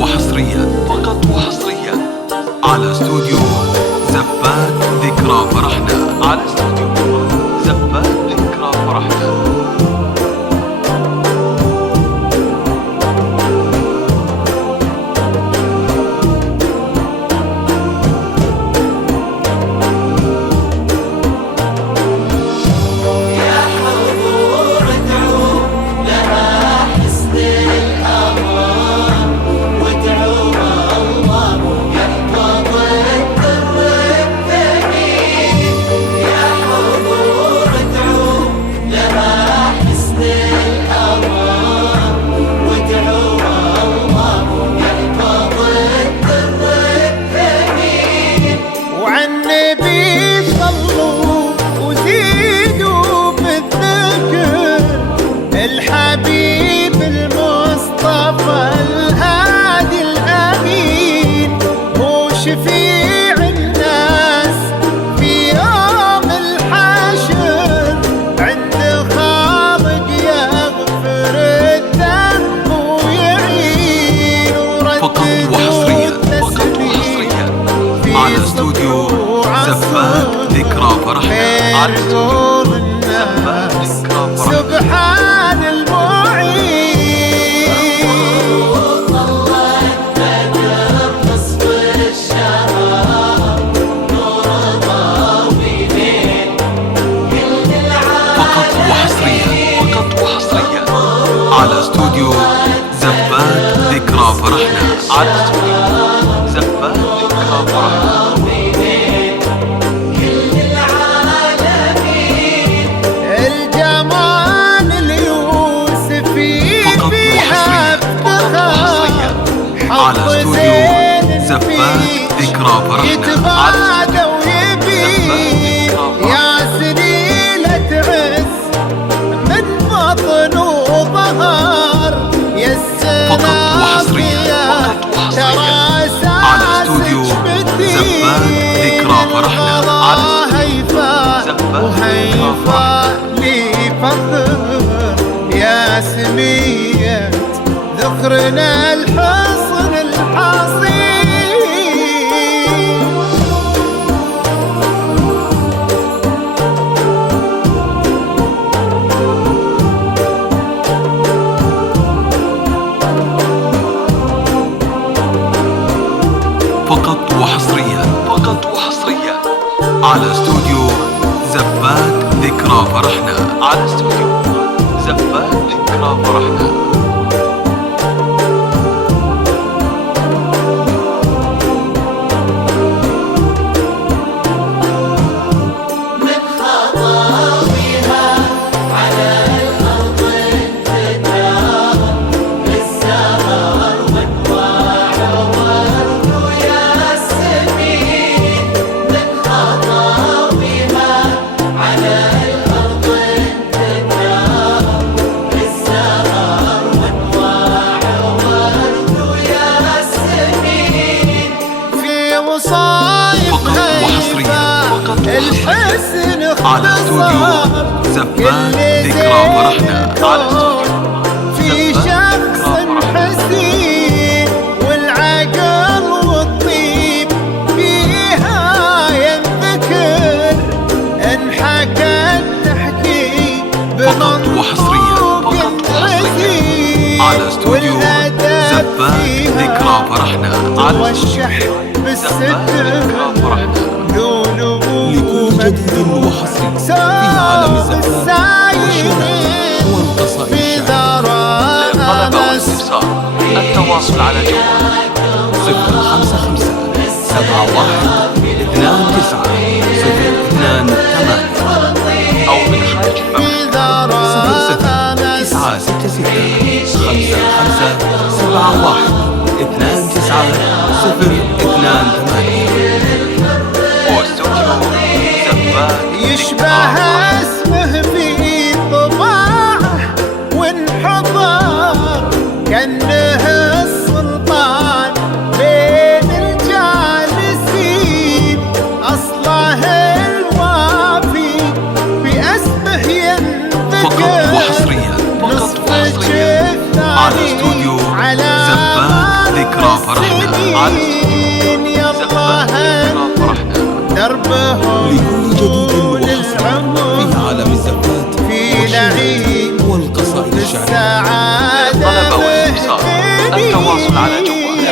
وحصريا على استوديو زبات ذكرى فرحنا. على استوديو زبات ذكرى فرحنا. الحبيب المصطفى الهادي الأمين هو شفيع الناس في يوم الحشر، عند خالق يغفر الذنب ويعين فقط وحصريا على استوديو زبات ذكرى فرحنا. على استوديو زبات ذكرى فرحنا. سبحان على استوديو زبات ذكرى فرحنا. على استوديو زبات ذكرى فرحنا. الجمال اليوسفي فيها افتخار، على استوديو زبات ذكرى فرحنا. يتبادى ويبين يا سليلة عز من بطن وظهر، يا السنابية ترى استوديو زبات ذكرى فرحنا. الله هيفاء وهيفاء لي فخر، يا سمية ذكرنا الحصن الحصين. فقط وحصريا على استوديو زبات ذكرى فرحنا. على استوديو زبات ذكرى فرحنا. الحسن على استوديو زبات ذكرى فرحنا. على استوديو في شخص حسين والعقل والطيب فيها ينذكر، انحكى التحكي بمنطوق حزين على استوديو زبات ذكرى فرحنا. على استوديو بالستر لكل جديد وحصري في عالم الزفاف والشنات والقصائد الشعرية. للطلب والاستفسار التواصل على جوال 055 71 29 028 أو من خارج المملكة 00 966 55 71 29 028. يشبه اسمه في طباعه وانحضر، كأنه السلطان بين الجالسين، أصله الوافي باسمه ينذكر. فقط وحصريا على استوديو زبات ذكرى فرحنا. دربهم لكل جديد وحصاد في عالم الزفات في نعيم والقصائد الشعرية. السعادة طلب واستفسار التواصل على جوال